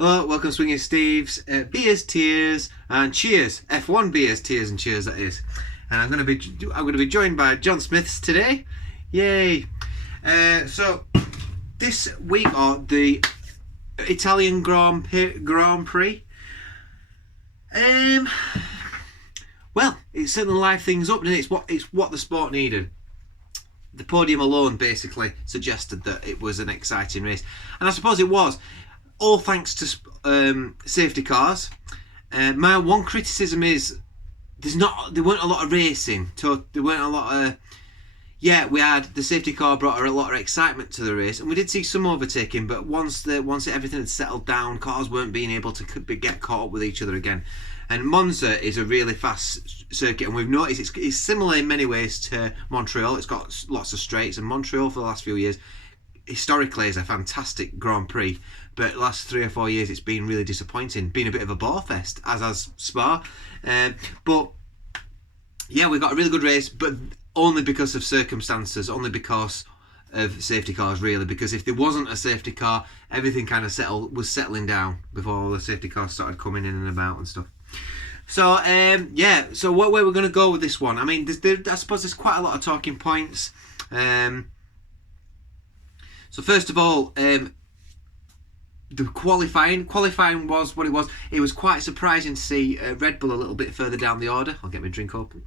Hello, welcome to Swinging Steve's beers, tears, and cheers. F1 beers, tears, and cheers. That is, and I'm going to be joined by John Smiths today. Yay! So this week are the Italian Grand Prix. Well, it certainly livened things up, and it's what the sport needed. The podium alone basically suggested that it was an exciting race, and I suppose it was. All thanks to safety cars. My one criticism is there weren't a lot of racing. There weren't a lot of. Yeah, we had the safety car brought a lot of excitement to the race, and we did see some overtaking. But once everything had settled down, cars weren't being able to get caught up with each other again. And Monza is a really fast circuit, and we've noticed it's similar in many ways to Montreal. It's got lots of straights, and Montreal for the last few years historically is a fantastic Grand Prix, but the last 3 or 4 years it's been really disappointing, been a bit of a bore fest, as has Spa. But yeah, we got a really good race, but only because of circumstances, only because of safety cars, really. Because if there wasn't a safety car, everything kind of was settling down before the safety cars started coming in and about and stuff. So yeah, so what way we're going to go with this one? I mean, I suppose there's quite a lot of talking points. So first of all, the qualifying was what it was. It was quite surprising to see Red Bull a little bit further down the order. I'll get my drink open.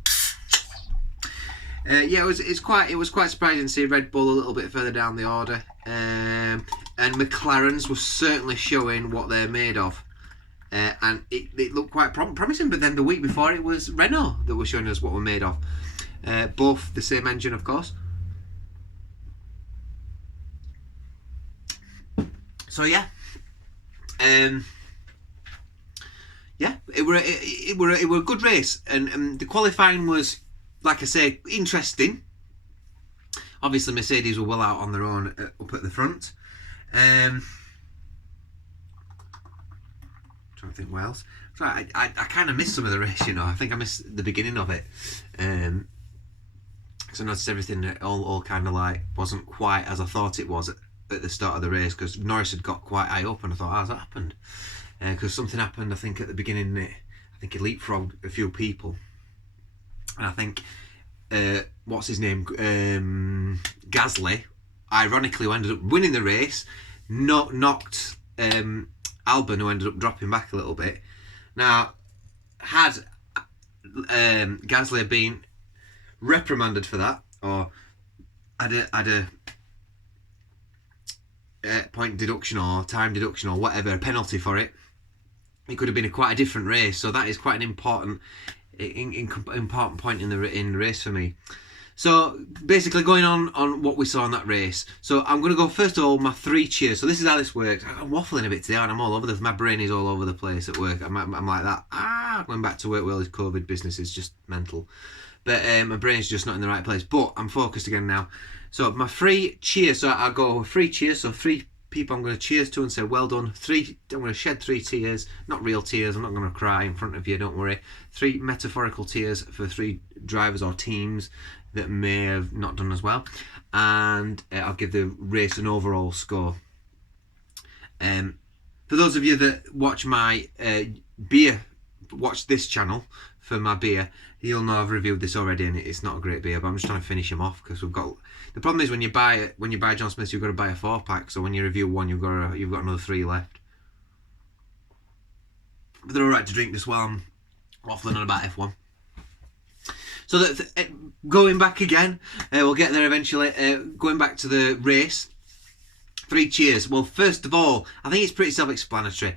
Yeah, it was quite surprising to see Red Bull a little bit further down the order, and McLaren's was certainly showing what they're made of, and it looked quite promising. But then the week before, it was Renault that was showing us what we're made of. Both the same engine, of course. So yeah, yeah, it were a good race, and the qualifying was, like I say, interesting. Obviously, Mercedes were well out on their own up at the front. Trying to think what else. So I kind of missed some of the race, you know. I think I missed the beginning of it. Because I noticed everything all kind of like wasn't quite as I thought it was at the start of the race, because Norris had got quite high up, and I thought, how's that happened? Because something happened, I think, at the beginning. I think he leapfrogged a few people, and I think what's his name, Gasly, ironically, who ended up winning the race, knocked Albon, who ended up dropping back a little bit. Now, had Gasly been reprimanded for that, or had a point deduction or time deduction or whatever, a penalty for it, it could have been quite a different race. So that is quite an important point in the race for me. So basically, going on what we saw in that race. So I'm going to go first of all my 3 cheers. So this is how this works. I'm waffling a bit today, and I'm all over my brain is all over the place at work. I'm like that. Going back to work with all this COVID business is just mental. But my brain's just not in the right place. But I'm focused again now. So my 3 cheers. So I'll go 3 cheers. So 3 people I'm going to cheers to and say well done. I'm going to shed 3 tears. Not real tears. I'm not going to cry in front of you. Don't worry. 3 metaphorical tears for 3 drivers or teams that may have not done as well. And I'll give the race an overall score. For those of you that watch my watch this channel for my beer, you'll know I've reviewed this already, and it's not a great beer, but I'm just trying to finish them off, because the problem is when you buy John Smith's, you've got to buy a 4-pack, so when you review one, you've got another 3 left. But they're alright to drink just while I'm waffling on about F1. So going back again, we'll get there eventually. Going back to the race, 3 cheers. Well, first of all, I think it's pretty self-explanatory.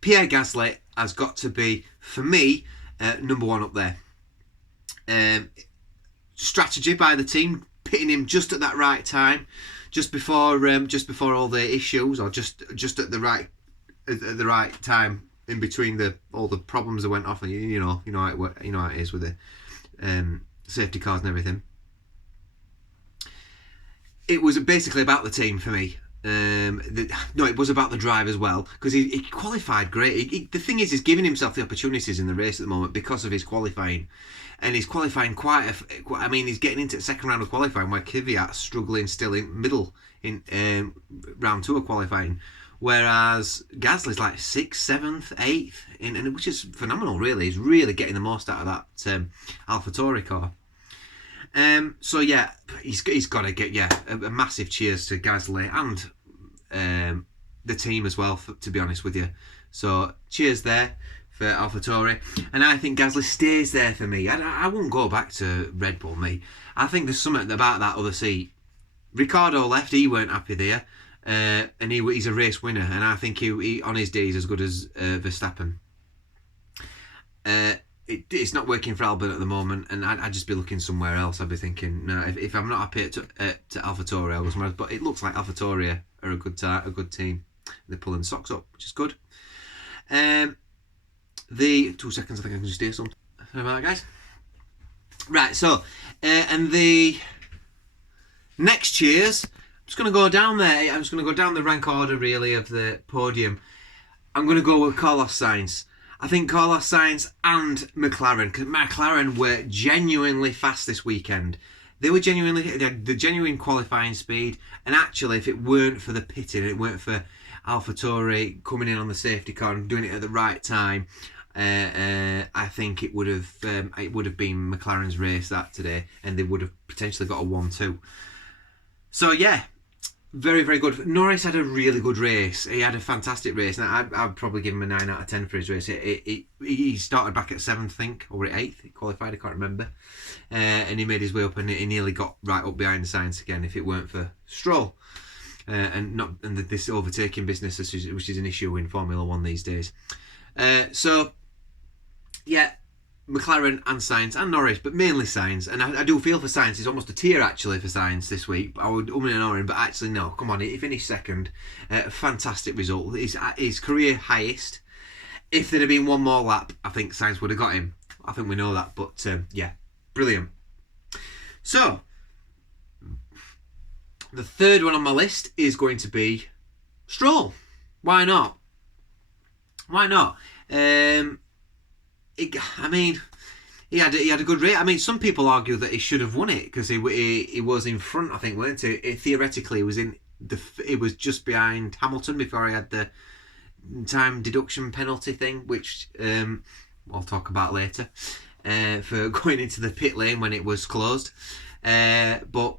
Pierre Gasly has got to be, for me, number 1 up there. Strategy by the team, pitting him just at that right time, just before all the issues, or just at the right time in between all the problems that went off, and you know how it is with the safety cars and everything. It was basically about the team for me. No, it was about the drive as well, because he qualified great. The thing is, he's giving himself the opportunities in the race at the moment because of his qualifying, and he's qualifying he's getting into the second round of qualifying where Kvyat's struggling still in middle in round 2 of qualifying, whereas Gasly's like 6th, 7th, 8th, which is phenomenal, really. He's really getting the most out of that AlphaTauri car. So yeah, he's got to get a massive cheers to Gasly and the team as well, to be honest with you. So cheers there for AlphaTauri, and I think Gasly stays there for me. I wouldn't go back to Red Bull, mate. I think there's something about that other seat. Ricardo left, he weren't happy there, and he's a race winner, and I think he on his day he's as good as Verstappen. It's not working for Albon at the moment, and I'd just be looking somewhere else. I'd be thinking, no, if I'm not happy to AlphaTauri, I'll go somewhere else. But it looks like AlphaTauri are a good team. They're pulling socks up, which is good. The 2 seconds, I think I can just do something. Sorry about that, guys. Right, so and the next cheers, I'm just going to go down there. I'm just going to go down the rank order, really, of the podium. I'm going to go with Carlos Sainz. I think Carlos Sainz and McLaren, because McLaren were genuinely fast this weekend. They had the genuine qualifying speed, and actually, if it weren't for the pitting, it weren't for AlphaTauri coming in on the safety car and doing it at the right time, I think it would have been McLaren's race that today, and they would have potentially got a 1-2. So yeah, very, very good. Norris had a really good race. He had a fantastic race, and I'd probably give him a 9 out of 10 for his race. He started back at 7th, I think, or at 8th. He qualified, I can't remember. And he made his way up, and he nearly got right up behind Sainz again if it weren't for Stroll. And this overtaking business, which is an issue in Formula 1 these days. So, yeah, McLaren and Sainz and Norris, but mainly Sainz. And I do feel for Sainz. It's almost a tear, actually, for Sainz this week. I would and him, but actually, no. Come on, he finished second. Fantastic result. His career highest. If there'd have been one more lap, I think Sainz would have got him. I think we know that. But, yeah, brilliant. So, the third one on my list is going to be Stroll. Why not? Why not? He had a good race. I mean, some people argue that he should have won it because he was in front, I think, weren't he? Theoretically, he was just behind Hamilton before he had the time deduction penalty thing, which I'll talk about later, for going into the pit lane when it was closed. But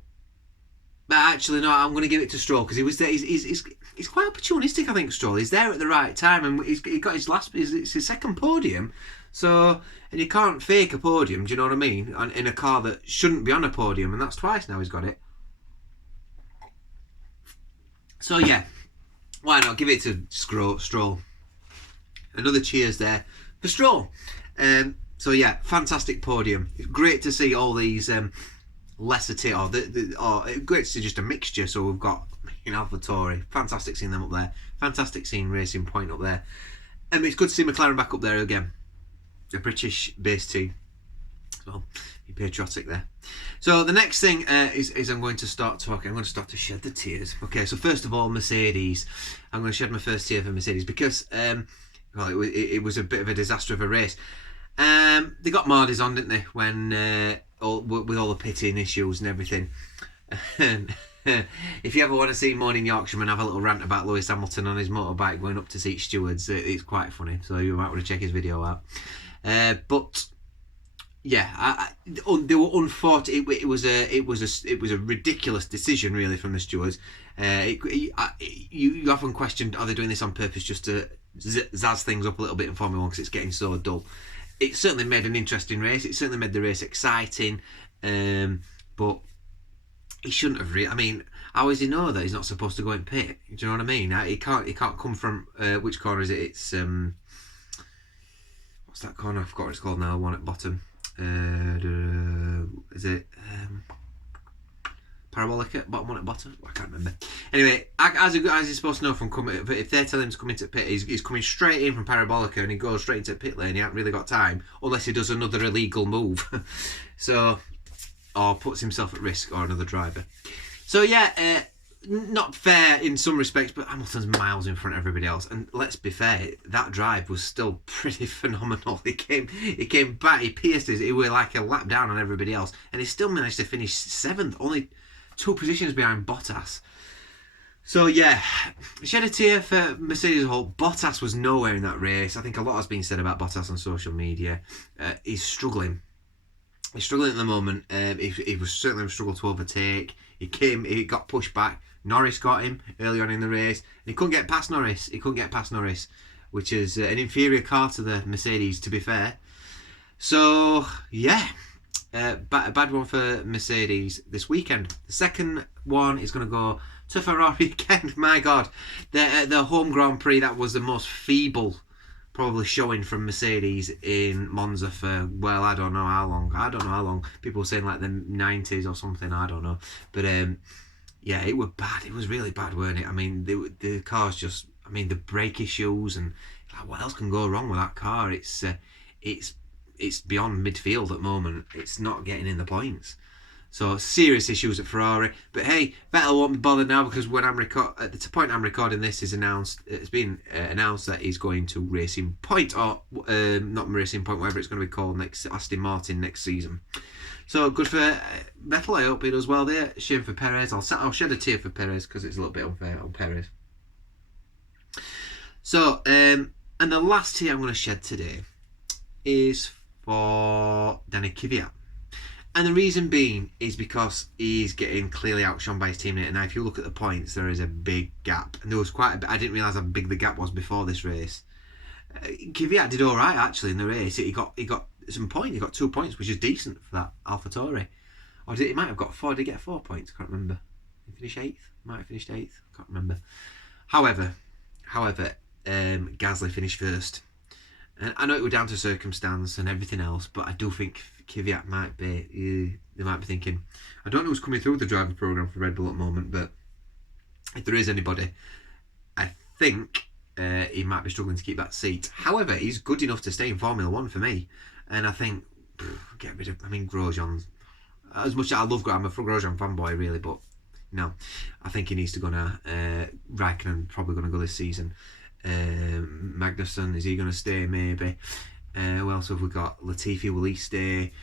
actually, no, I'm going to give it to Stroll because he was there. He's quite opportunistic, I think, Stroll. He's there at the right time, and he got it's his second podium. So, and you can't fake a podium, do you know what I mean? In a car that shouldn't be on a podium, and that's twice now he's got it. So, yeah, why not? Give it to Stroll. Another cheers there for Stroll. So, yeah, fantastic podium. It's great to see all these lesser tier, or great to see just a mixture. So we've got AlphaTauri, fantastic seeing them up there, fantastic seeing Racing Point up there, and it's good to see McLaren back up there again, a British-based team. So be patriotic there. So the next thing is I'm going to start talking. I'm going to start to shed the tears. Okay, so first of all, Mercedes. I'm going to shed my first tear for Mercedes because it was a bit of a disaster of a race. They got Mardis on, didn't they? When with all the pitting issues and everything. If you ever want to see Morning Yorkshireman have a little rant about Lewis Hamilton on his motorbike going up to seat stewards, it's quite funny. So you might want to check his video out. But yeah, they were unfortunate. It was a ridiculous decision, really, from the stewards. You often questioned, are they doing this on purpose just to zazz things up a little bit in Formula 1 because it's getting so dull? It certainly made an interesting race. It certainly made the race exciting. But he shouldn't have. I mean, how does he know that he's not supposed to go in pit? Do you know what I mean? He can't come from which corner is it? It's what's that corner? I forgot what it's called now. One at bottom. Is it parabolic at bottom? One at bottom? I can't remember. Anyway, as he's supposed to know from coming, if they're telling him to come into pit, he's coming straight in from parabolica and he goes straight into pit lane. He hasn't really got time unless he does another illegal move. So, or puts himself at risk, or another driver. So yeah, not fair in some respects, but Hamilton's miles in front of everybody else. And let's be fair, that drive was still pretty phenomenal. He came back, he pierced he was like a lap down on everybody else, and he still managed to finish 7th, only 2 positions behind Bottas. So yeah, shed a tear for Mercedes as a whole. Bottas was nowhere in that race. I think a lot has been said about Bottas on social media. He's struggling. He's struggling at the moment. He was certainly a struggle to overtake. He got pushed back. Norris got him early on in the race. And he couldn't get past Norris. Which is an inferior car to the Mercedes, to be fair. So yeah, bad one for Mercedes this weekend. The second one is going to go to Ferrari again. My God, the home Grand Prix, that was the most feeble probably showing from Mercedes in Monza for, well, I don't know how long. People were saying like the 90s or something. I don't know, but yeah, it was bad. It was really bad, weren't it? I mean, the cars just, I mean, the brake issues and like, what else can go wrong with that car? It's beyond midfield at the moment. It's not getting in the points. So serious issues at Ferrari. But hey, Vettel won't be bothered now because when at the point I'm recording this is announced. It's been announced that he's going to Racing Point or not Racing Point, whatever it's going to be called next, Aston Martin next season. So good for Vettel. I hope he does well there. Shame for Perez. I'll shed a tear for Perez because it's a little bit unfair on Perez. So and the last tear I'm going to shed today is for Danny Kvyat. And the reason being is because he's getting clearly outshone by his teammate. And now if you look at the points, there is a big gap. And there was quite a bit, I didn't realise how big the gap was before this race. Kvyat did alright actually in the race. He got some points. He got 2 points, which is decent for that AlphaTauri. Or he might have got 4. Did he get 4 points? I can't remember. Did he finish 8th? Might have finished 8th. I can't remember. However, Gasly finished first. And I know it was down to circumstance and everything else, but I do think Kvyat might be, they might be thinking, I don't know who's coming through the driver programme for Red Bull at the moment, but if there is anybody, I think he might be struggling to keep that seat. However, he's good enough to stay in Formula 1 for me. And I think, get rid of, I mean, Grosjean, as much as I love Grosjean, I'm a Grosjean fanboy really, but no, I think he needs to go now. Raikkonen probably going to go this season. Magnussen, is he going to stay? Maybe. Who else have we got? Latifi, will he stay?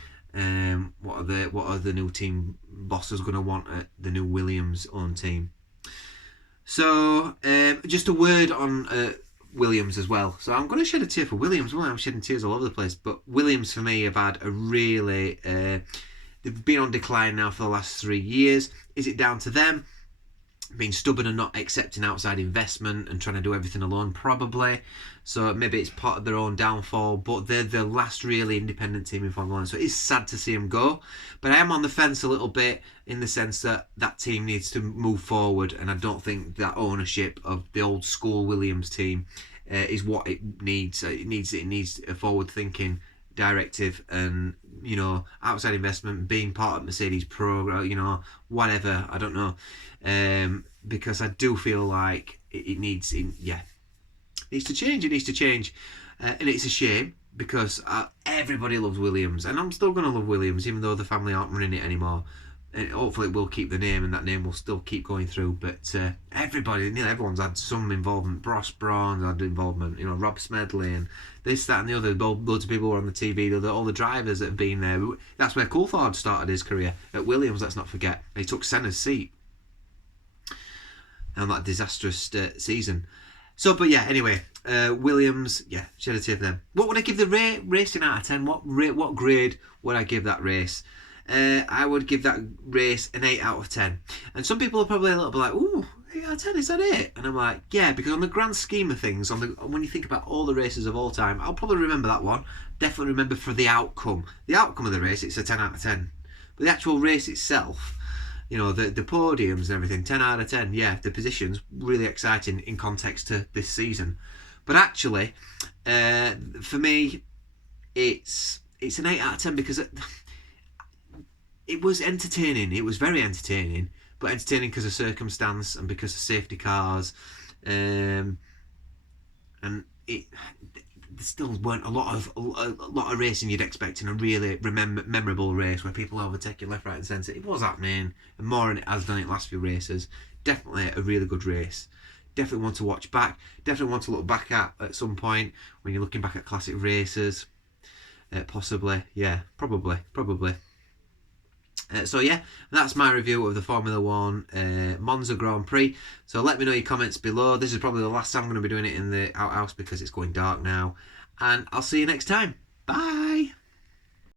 What are the new team bosses going to want at the new Williams own team? So just a word on Williams as well. So I'm going to shed a tear for Williams. Well, I'm shedding tears all over the place, but Williams for me have had a really they've been on decline now for the last 3 years. Is it down to them being stubborn and not accepting outside investment and trying to do everything alone? Probably. So maybe it's part of their own downfall, but they're the last really independent team in Formula 1. So it's sad to see them go. But I am on the fence a little bit in the sense that that team needs to move forward, and I don't think that ownership of the old school Williams team is what it needs. It needs a forward-thinking directive and, you know, outside investment, being part of Mercedes Pro, you know, whatever, I don't know, because I do feel like it needs to change, and it's a shame because everybody loves Williams, and I'm still going to love Williams even though the family aren't running it anymore, and hopefully it will keep the name and that name will still keep going through, but nearly everyone's had some involvement. Ross Brawn's had involvement, you know, Rob Smedley and this, that and the other. Loads of people were on the TV, all the drivers that have been there. That's where Coulthard started his career, at Williams, let's not forget. He took Senna's seat on that disastrous season. So, but yeah, anyway, Williams, yeah, shed a tear for them. What would I give the racing out of 10? What grade would I give that race? I would give that race an 8 out of 10. And some people are probably a little bit like, ooh, 8 out of 10, is that it? And I'm like, yeah, because on the grand scheme of things, when you think about all the races of all time, I'll probably remember that one. Definitely remember for the outcome. The outcome of the race, it's a 10 out of 10. But the actual race itself, you know, the podiums and everything, 10 out of 10. Yeah, the positions, really exciting in context to this season. But actually, for me, it's an 8 out of 10 because it was entertaining. It was very entertaining, but entertaining because of circumstance and because of safety cars, and there still weren't a lot of racing you'd expect in a really memorable race where people overtake you left, right, and centre. It was happening, and more than it has done in the last few races. Definitely a really good race. Definitely one to watch back. Definitely one to look back at some point when you're looking back at classic races. Possibly, yeah, probably. So yeah, that's my review of the Formula 1 Monza Grand Prix. So let me know your comments below. This is probably the last time I'm going to be doing it in the outhouse because it's going dark now. And I'll see you next time. Bye!